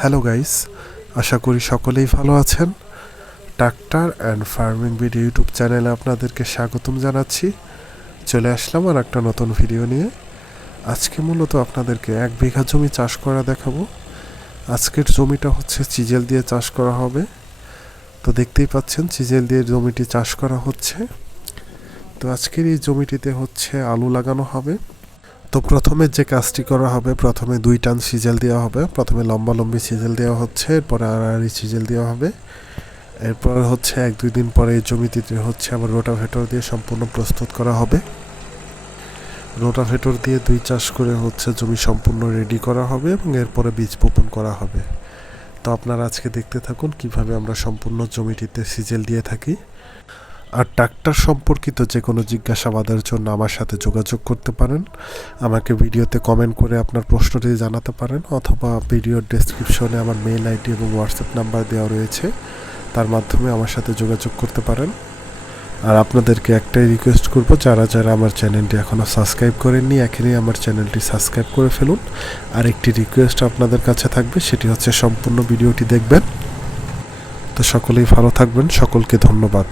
Hello guys, আশা করি সকলেই ভালো আছেন। Tractor and farming video YouTube চ্যানেলে আপনাদেরকে স্বাগতম জানাচ্ছি। চলে আসলাম আর একটা নতুন ভিডিও নিয়ে। আজকে মূলত আপনাদেরকে 1 বিঘা জমি চাষ করা দেখাবো। আজকের জমিটা হচ্ছে চিজেল দিয়ে চাষ করা হবে। তো দেখতেই পাচ্ছেন চিজেল দিয়ে জমিটি চাষ করা হচ্ছে। তো আজকের এই জমিটিতে হচ্ছে আলু লাগানো হবে। তো প্রথমে যে কাজটি করা হবে, প্রথমে 2 টান সিজেল দেওয়া হবে। প্রথমে লম্বি সিজেল দেওয়া হচ্ছে, এরপরে আড়াআড়ি সিজেল দেওয়া হবে। এরপর হচ্ছে 1-2 দিন পরে এই জমিটিতে হচ্ছে আবার রোটাভেটর দিয়ে সম্পূর্ণ প্রস্তুত করা হবে। রোটাভেটর দিয়ে 2 চাষ করে হচ্ছে জমি সম্পূর্ণ রেডি করা হবে এবং এরপরে বীজ বপন করা হবে। তো আপনারা আজকে দেখতে থাকুন কিভাবে আমরা সম্পূর্ণ জমিটিতে সিজেল দিয়ে থাকি। আর ট্রাক্টর সম্পর্কিত যে কোনো জিজ্ঞাসাবাদের জন্য আমার সাথে যোগাযোগ করতে পারেন। আমাকে ভিডিওতে কমেন্ট করে আপনার প্রশ্নটি জানাতে পারেন, অথবা ভিডিওর ডেসক্রিপশনে আমার মেইল আইডি এবং হোয়াটসঅ্যাপ নাম্বার দেওয়া রয়েছে, তার মাধ্যমে আমার সাথে যোগাযোগ করতে পারেন। আর আপনাদেরকে একটাই রিকোয়েস্ট করব, যারা যারা আমার চ্যানেলটি এখনও সাবস্ক্রাইব করেননি, এখনই আমার চ্যানেলটি সাবস্ক্রাইব করে ফেলুন। আর একটি রিকোয়েস্ট আপনাদের কাছে থাকবে, সেটি হচ্ছে সম্পূর্ণ ভিডিওটি দেখবেন। তো সকলেই ভালো থাকবেন, সকলকে ধন্যবাদ।